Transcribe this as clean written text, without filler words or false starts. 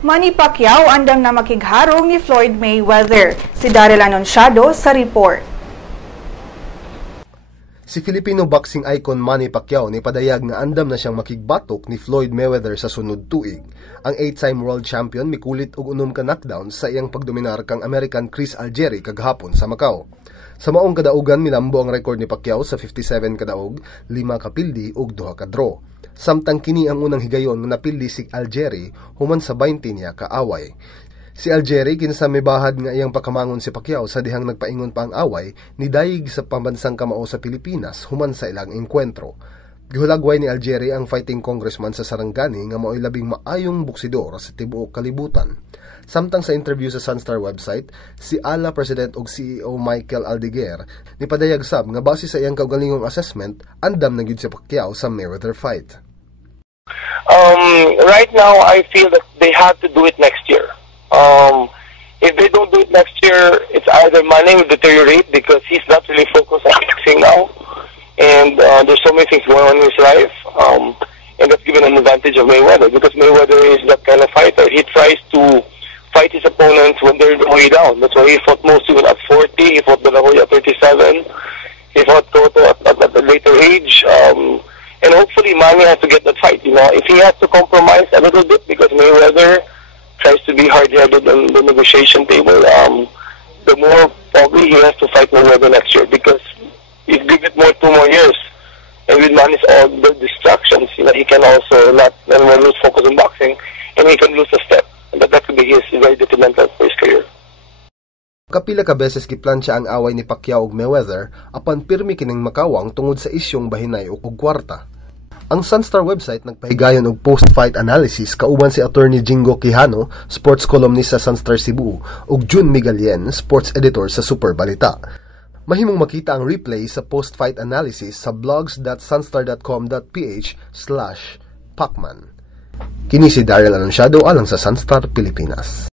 Manny Pacquiao andang na makigharong ni Floyd Mayweather. Si Daryl Anunciado sa report. Si Filipino boxing icon Manny Pacquiao ni padayag nga andam na siyang makigbatok ni Floyd Mayweather sa sunod tuig. Ang 8-time world champion mikulit og unom ka knockdown sa iyang pagdominar kang American Chris Algieri kagahapon sa Macau. Sa maong kadaugan milambo ang record ni Pacquiao sa 57 kadaog, 5 ka pildi ug 2 ka draw. Samtang kini ang unang higayon nga napildi si Algieri human sa 20 niya ka away. Si Algieri kinsa mibahad nga iyang pakamangon si Pacquiao sa dihang nagpaingon pa ang away ni dayeg sa pambansang kamao sa Pilipinas human sa ilang engkwentro. Gihulagway ni Algieri ang fighting congressman sa Sarangani nga mao'y labing maayong boksidor sa tibuok kalibutan. Samtang sa interview sa Sunstar website, si ALA President ug CEO Michael Aldeguer ni padayag sab nga base sa iyang kaugalingong assessment, andam na gyud si Pacquiao sa Mayweather fight. Right now, I feel that they have to do it next year. If they don't do it next year, it's either Manny will deteriorate because he's not really focused on boxing now, and there's so many things going on in his life, and that's given an advantage of Mayweather because Mayweather is that kind of fighter. He tries to fight his opponents when they're way down. That's why he fought most even at 40. He fought De La Hoya at 37. He fought Cotto at a later age. And hopefully Manny has to get that fight. You know, if he has to compromise a little bit because Mayweather tries to be hard-headed on the negotiation table, the more probably he has to fight Mayweather next year because if give it 2 more years, and with Manny's all the distractions, you know, he can also not lose focus on boxing, and he can lose a step. And that could be very detrimental for his career. Kapila ka beses giplansya ang away ni Pacquiao ug Mayweather apan pirmi kining makawang tungod sa isyong bahinay ug kwarta. Ang Sunstar website nagpahigayon og post-fight analysis kauban si attorney Jingo Quijano, sports columnist sa Sunstar Cebu, ug June Migalien, sports editor sa Super Balita. Mahimong makita ang replay sa post-fight analysis sa blogs.sunstar.com.ph/pacman. Kini si Daryl Anunciado alang sa Sunstar Pilipinas.